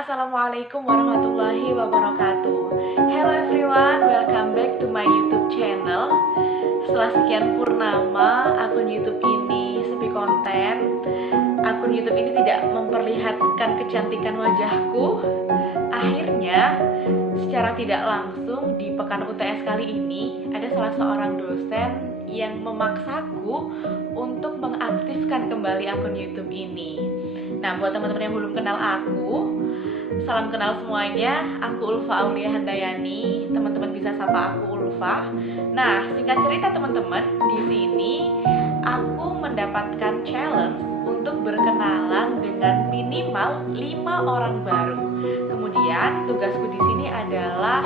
Assalamualaikum warahmatullahi wabarakatuh. Hello everyone, welcome back to my YouTube channel. Setelah sekian purnama, akun YouTube ini sepi konten. Akun YouTube ini tidak memperlihatkan kecantikan wajahku. Akhirnya, secara tidak langsung di pekan UTS kali ini, ada salah seorang dosen yang memaksaku untuk mengaktifkan kembali akun YouTube ini. Nah, buat teman-teman yang belum kenal aku, salam kenal semuanya. Aku Ulfa Aulia Handayani. Teman-teman bisa sapa aku Ulfa. Nah, singkat cerita teman-teman, di sini aku mendapatkan challenge untuk berkenalan dengan minimal 5 orang baru. Kemudian tugasku di sini adalah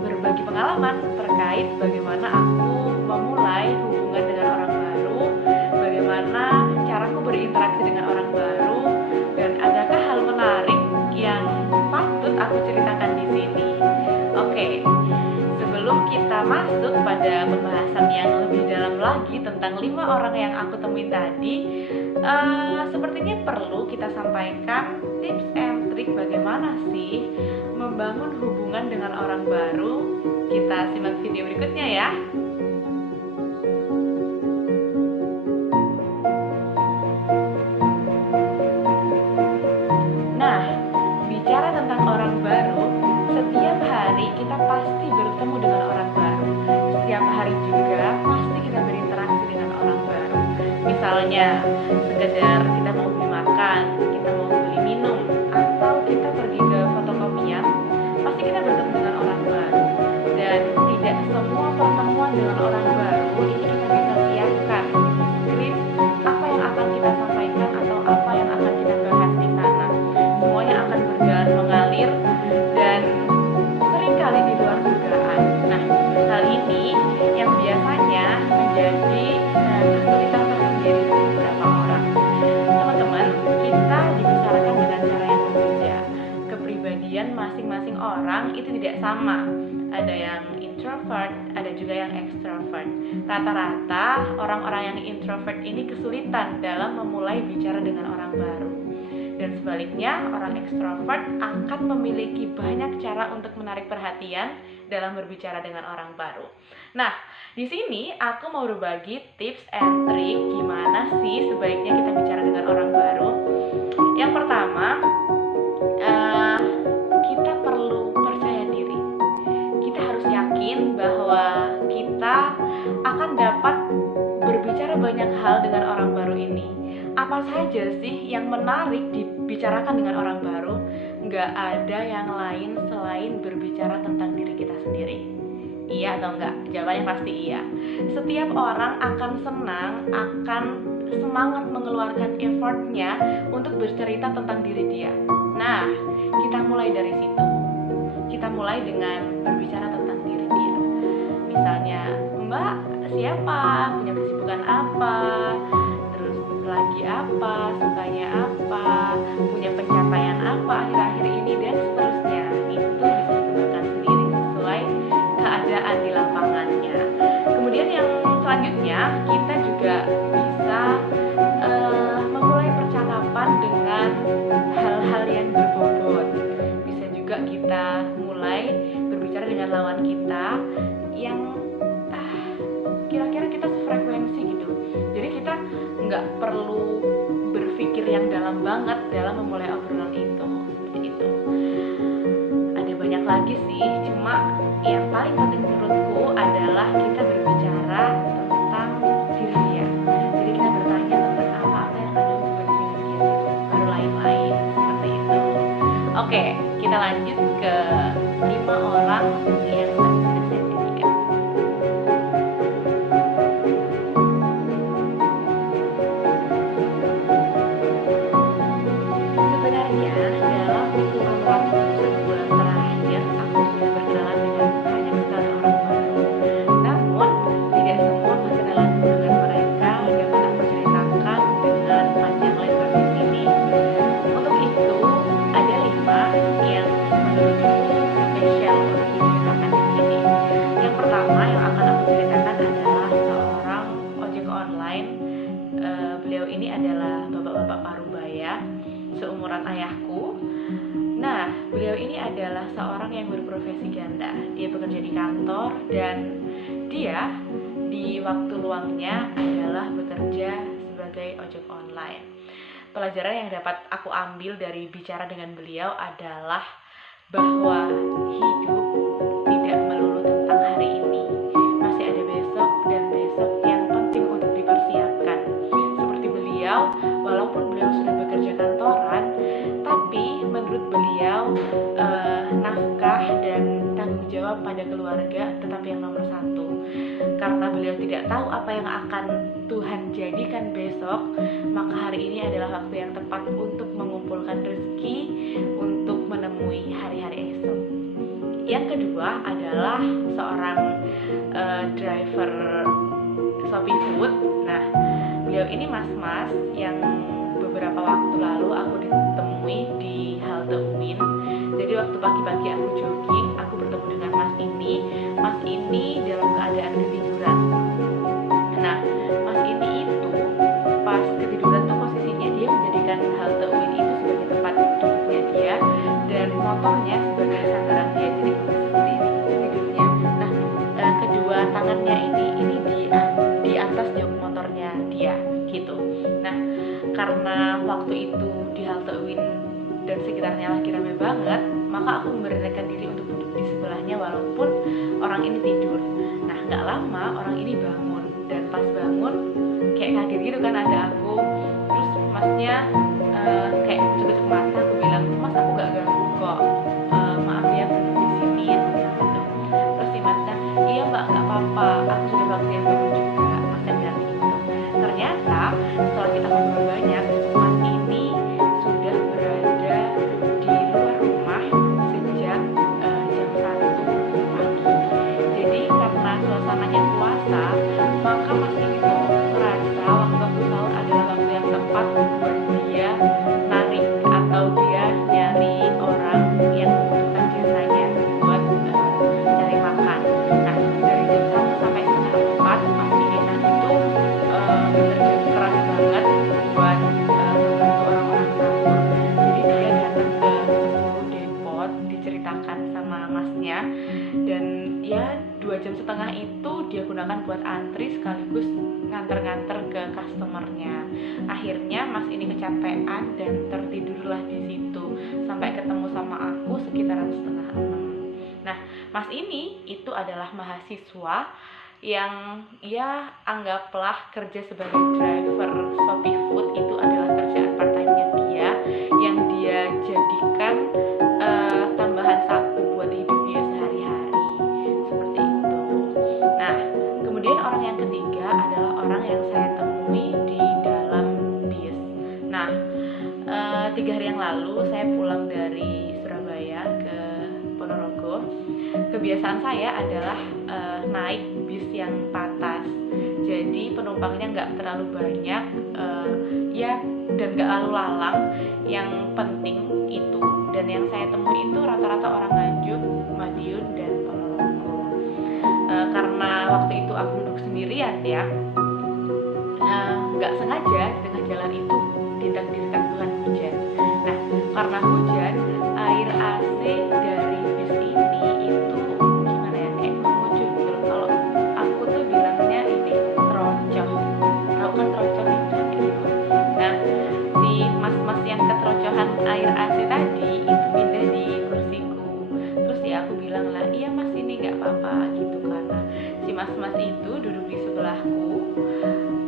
berbagi pengalaman terkait bagaimana aku memulai hubungan dengan orang baru, bagaimana caraku berinteraksi dengan orang baru, dan adakah hal menarik yang patut aku ceritakan di sini. Oke, sebelum kita masuk pada pembahasan yang lebih dalam lagi tentang 5 orang yang aku temuin tadi, sepertinya perlu kita sampaikan tips and trik bagaimana sih membangun hubungan dengan orang baru. Kita simak video berikutnya ya. Nah, bicara tentang orang baru, setiap hari kita pasti bertemu dengan orang baru. Setiap hari juga pasti kita berinteraksi dengan orang baru. Misalnya, sekedar kita mau beli makan, kita mau beli minum, atau kita pergi ke fotokopian, pasti kita bertemu dengan orang baru. Dan tidak semua pertemuan dengan orang baru ini kita bisa siapkan skrip apa yang akan kita sampaikan atau apa yang akan kita bahas di sana. Semuanya akan berjalan mengalir dan seringkali di luar dugaan. Nah, hal ini yang biasanya menjadi kesulitan tersendiri untuk beberapa orang. Teman-teman, kita dibicarakan dengan cara yang berbeda. Kepribadian masing-masing orang itu tidak sama. Ada yang introvert, ada juga yang extrovert. Rata-rata orang-orang yang introvert ini kesulitan dalam memulai bicara dengan orang baru. Dan sebaliknya, orang ekstrovert akan memiliki banyak cara untuk menarik perhatian dalam berbicara dengan orang baru. Nah, di sini aku mau berbagi tips and trik gimana sih sebaiknya kita bicara dengan orang baru. Yang pertama, kita perlu percaya diri. Kita harus yakin bahwa kita akan dapat berbicara banyak hal dengan orang baru ini. Apa saja sih yang menarik dibicarakan dengan orang baru? Nggak ada yang lain selain berbicara tentang diri kita sendiri. Iya atau enggak? Jawabannya pasti iya. Setiap orang akan senang, akan semangat mengeluarkan effortnya untuk bercerita tentang diri dia. Nah, kita mulai dari situ. Kita mulai dengan berbicara tentang diri dia. Misalnya, Mbak siapa? Punya kesibukan apa? Terus lagi apa? Sukanya apa? Punya pencapaian apa akhir-akhir ini? Dan seterusnya. Itu bisa dikembangkan sendiri sesuai keadaan di lapangannya. Kemudian yang selanjutnya, kita juga bisa memulai percakapan dengan hal-hal yang berbobot. Bisa juga kita mulai berbicara dengan lawan kita yang kira-kira kita sefrekuensi gitu. Jadi kita nggak perlu berpikir yang dalam banget dalam memulai obrolan itu. Seperti itu. Ada banyak lagi sih, cuma yang paling penting menurutku adalah kita berbicara tentang diri dia. Jadi kita bertanya tentang apa yang ada hubungan dengan dia, baru lain-lain seperti itu. Oke, kita lanjut ke 5 orang yang sudah saya sediakan. Sebenarnya dalam kurun waktu 1 bulan terakhir aku sudah berkenalan dengan banyak sekali orang baru. Namun tidak semua perkenalanku dengan mereka dapat aku ceritakan dengan panjang lebar di sini. Untuk itu ada 5 yang menurutku spesial untuk diceritakan di sini. beliau ini adalah seorang yang berprofesi ganda. Dia bekerja di kantor dan dia di waktu luangnya adalah bekerja sebagai ojek online. Pelajaran yang dapat aku ambil dari bicara dengan beliau adalah bahwa hidup tidak melulu tentang hari ini. Masih ada besok dan besok yang penting untuk dipersiapkan. Seperti beliau, walaupun beliau sudah bekerja kantoran, tapi menurut beliau nafkah dan tanggung jawab pada keluarga tetap yang nomor satu. Karena beliau tidak tahu apa yang akan Tuhan jadikan besok, maka hari ini adalah waktu yang tepat untuk mengumpulkan rezeki untuk menemui hari-hari esok. Yang kedua adalah seorang driver Shopee Food. Nah, beliau ini mas-mas yang beberapa waktu lalu aku ditemui di halte UIN. Jadi waktu pagi-pagi aku jogging, aku bertemu dengan mas ini. Mas ini dalam keadaan ketiduran. Nah, mas ini itu pas ketiduran tuh posisinya dia menjadikan halte UIN itu sebagai tempat duduknya dia dan motornya sebagai sandaran dia. Jadi seperti ini tidurnya. Nah, kedua tangannya ini di atas jok motornya dia gitu. Nah, karena waktu itu di halte UIN dan sekitarnya lagi ramai banget, maka aku memberanikan diri untuk duduk di sebelahnya walaupun orang ini tidur. Nah, gak lama orang ini bangun, dan pas bangun kayak kaget gitu kan ada aku. Terus masnya kayak cukup mata, aku bilang, mas aku gak ganggu kok, maaf ya duduk di sini ya gitu. Terus si masnya, iya mbak gak apa-apa, aku sudah waktu yang bangun juga, masnya bilang gitu. Ternyata setelah kita ngobrol banyak, mas ini sudah berada di luar rumah sejak jam 1 pagi. Jadi karena suasananya puasa, maka mas ini tuh merasa waktu sahur adalah waktu yang tepat buat dia narik atau dia nyari orang yang membutuhkan jasanya buat cari makan. Nah, dari jam 1 sampai setengah 4 mas ini tadi tuh bekerja keras banget buat membantu orang-orang sahur. Jadi dia datang ke 10 depot, diceritakan sama masnya, dan ya 2,5 jam itu dia gunakan buat antri sekaligus nganter-nganter ke customernya. Akhirnya mas ini kecapean dan tertidurlah di situ sampai ketemu sama aku sekitaran 5:30. Nah, mas ini itu adalah mahasiswa yang ya anggaplah kerja sebagai driver Shopee Food itu adalah kerjaan part time-nya dia yang dia jadikan tambahan saku buat hidup dia sehari-hari seperti itu. Nah, kemudian orang yang ketiga adalah orang yang saya temui di dalam bis. Nah, 3 hari yang lalu saya pulang dari Surabaya ke Ponorogo. Kebiasaan saya adalah naik bis yang patas, jadi penumpangnya nggak terlalu banyak, ya dan nggak lalu lalang. Yang penting itu, dan yang saya temui itu rata-rata orang Nganjuk, Madiun, dan Ponorogo. Karena waktu itu aku duduk sendirian ya, nggak sengaja di tengah jalan itu dirintak-Tuhan hujan. Nah, karena hujan, air AC dari bis ini itu gimana ya, kayak mengucur gitu. Kalau aku tuh bilangnya ini terocoh, tahu kan terocoh itu gitu. Nah, si mas-mas yang keterocohan air AC tadi itu pindah di kursiku. Terus ya aku bilang lah, iya mas ini nggak apa-apa gitu. Karena si mas-mas itu duduk di sebelahku.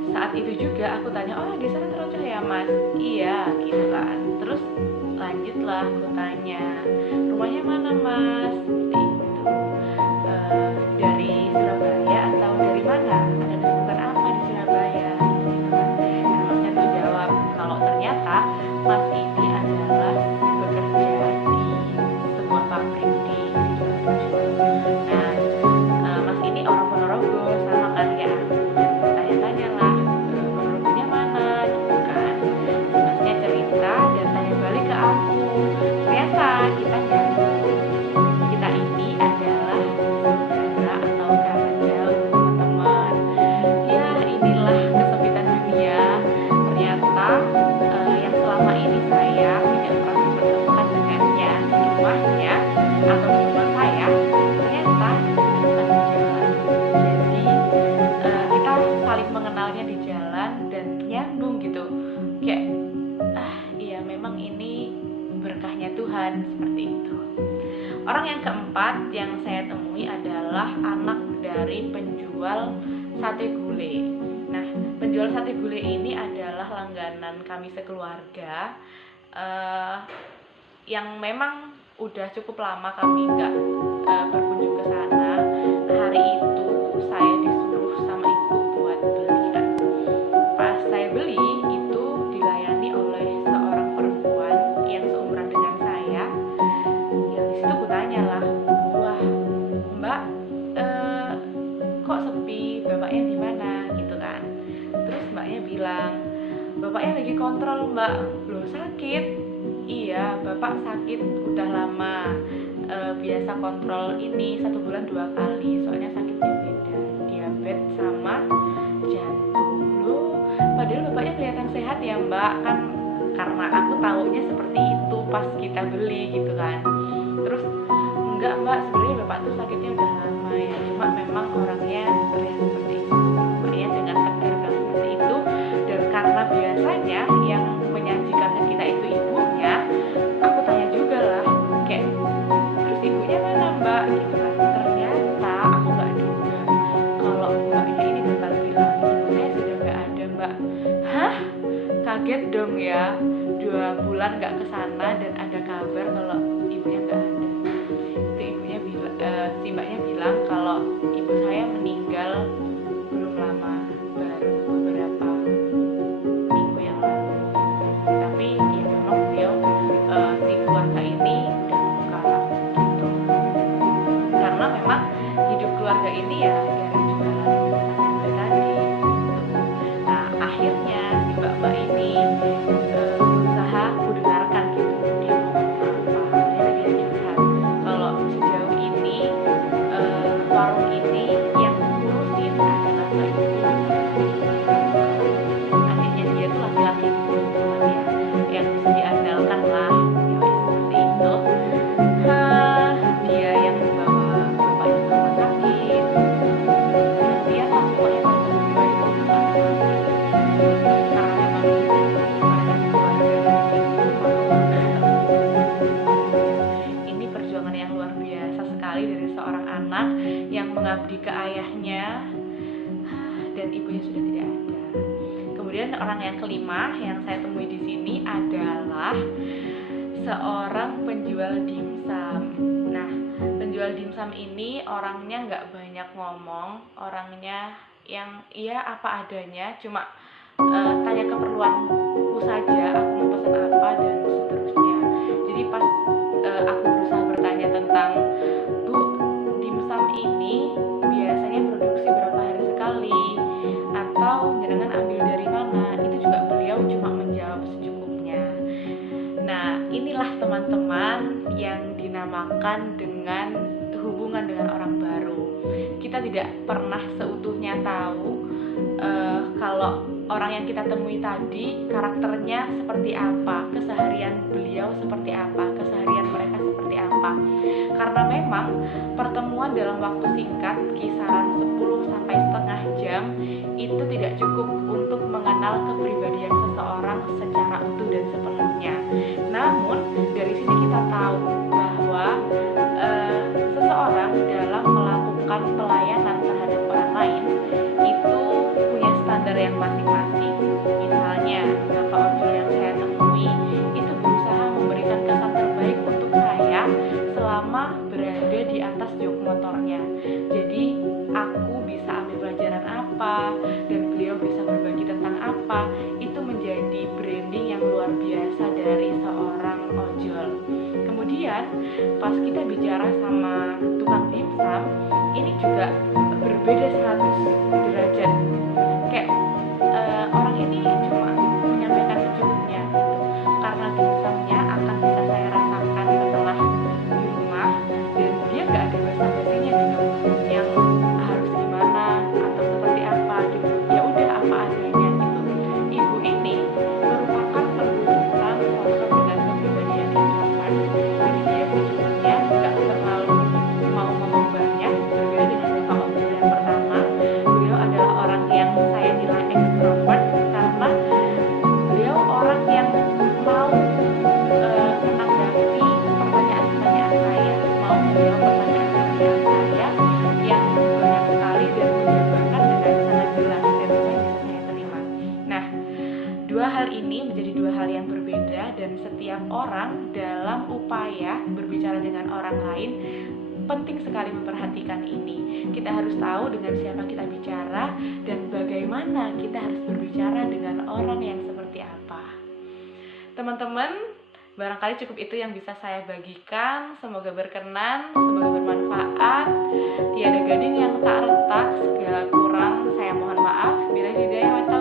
Saat itu juga aku tanya, oh di sana terocoh ya mas? Iya gitu kan. Terus lanjutlah aku tanya, rumahnya mana mas? Seperti itu. Dari Surabaya atau dari mana? Ada kesibukan apa di Surabaya? Gitu kan. Dan masnya tuh jawab kalau ternyata mas ini adalah bekerja di sebuah pabrik di Sidoarjo. Nah, mas ini orang Ponorogo sama kan ya aku. Tanya-tanya lah, Ponorogonya mana gitu kan. Masnya cerita dan tanya balik ke aku. Ternyata kita karunia Tuhan, seperti itu. Orang yang keempat yang saya temui adalah anak dari penjual sate gulai. Nah, penjual sate gulai ini adalah langganan kami sekeluarga, yang memang udah cukup lama kami nggak berkunjung ke sana. Hari itu saya disuruh sama ibu buat beli. Pas saya beli, itu dilayani oleh seorang perempuan yang seumuran dengan saya. Yang disitu aku tanya lah, wah mbak, kok sepi, bapaknya di mana gitu kan. Terus mbaknya bilang, bapaknya lagi kontrol mbak. Loh, sakit? Iya, bapak sakit udah lama. Biasa kontrol ini 1 bulan 2 kali, soalnya sakitnya beda, diabetes sama jantung. Loh, padahal bapaknya kelihatan sehat ya mbak, kan karena aku taunya seperti itu pas kita beli gitu kan. Terus enggak mbak, sebenarnya bapak tuh sakitnya udah lama ya, cuma memang orangnya terlihat seperti itu. Makanya dengan tegar dan seperti itu, dan karena biasanya yang menyajikan ke kita itu ibunya, aku tanya juga lah, kayak terus ibunya mana mbak gitu kan. Ternyata aku nggak duga kalau mbaknya ini bakal bilang ibu saya sudah nggak ada mbak. Hah? Kaget dong ya, 2 bulan nggak kesana dan ada kabar kalau ibunya nggak ada. Itu ibunya bilang, si mbaknya bilang kalau ibu saya meninggal belum lama, baru beberapa minggu yang lalu. Tapi ya memang beliau, si keluarga ini udah luka gitu, karena memang hidup keluarga ini ya dari jualan sate tadi gitu. Nah, akhirnya si mbak-mbak ini berusaha aku dengarkan gitu, dia ngomong apa. Ternyata dia curhat kalau sejauh ini warung ini yang ngurusin adalah mbak ibu. Adiknya dia tuh laki-laki gitu teman ya, yang bisa diandalkan lah ya, seperti itu. Dia yang membawa bapaknya ke rumah sakit, dia lah pokoknya mereka berdua itu karena memang mereka keluarga dari ini perjuangan yang luar biasa sekali dari seorang anak yang mengabdi ke ayahnya dan ibunya sudah tidak ada. Kemudian orang yang kelima yang saya temui di sini adalah seorang penjual dimsum. Nah, penjual dimsum ini orangnya nggak banyak ngomong, orangnya yang iya apa adanya, cuma tanya keperluanku saja, aku mau pesan apa dan seterusnya. Jadi pas aku berusaha bertanya tentang, Bu, dimsum ini biasanya produksi berapa hari sekali, atau jenengan ambil dari mana, itu juga beliau cuma menjawab secukupnya. Nah, inilah teman-teman yang dinamakan dengan hubungan dengan orang baru. Kita tidak pernah seutuhnya tahu kalau orang yang kita temui tadi karakternya seperti apa, keseharian beliau seperti apa, keseharian mereka seperti apa. Karena memang pertemuan dalam waktu singkat, kisaran 10 sampai setengah jam, itu tidak cukup untuk mengenal kepribadian seseorang secara utuh dan sepenuhnya. Namun dari sini kita tahu bahwa seseorang dalam melakukan pelayanan terhadap orang lain itu punya standar yang masing-masing. Misalnya bapak ojol yang saya temui itu berusaha memberikan kesan terbaik untuk saya selama berada di atas jok motornya. Jadi aku bisa ambil pelajaran apa dan beliau bisa berbagi tentang apa, itu menjadi branding yang luar biasa dari seorang ojol. Kemudian pas kita bicara sama tukang dimsum, ini juga berbeda 100 derajat. Kayak orang ini cuma menyampaikan secukupnya gitu. Karena dimsumnya akan bisa saya rasakan setelah di rumah, dan dia nggak ada basa-basinya gitu, yang harus gimana atau seperti apa gitu. Ya udah apa adanya gitu. Ibu ini merupakan perwujudan sosok dengan kepribadian introvert. Jadi dia secukupnya, nggak terlalu mau ngomong banyak. Berbeda dengan bapak ojol yang pertama, beliau adalah orang yang payah berbicara dengan orang lain, penting sekali memperhatikan ini. Kita harus tahu dengan siapa kita bicara dan bagaimana kita harus berbicara dengan orang yang seperti apa. Teman-teman, barangkali cukup itu yang bisa saya bagikan. Semoga berkenan, semoga bermanfaat. Tiada gading yang tak retak, segala kurang saya mohon maaf. Bila hidayah wa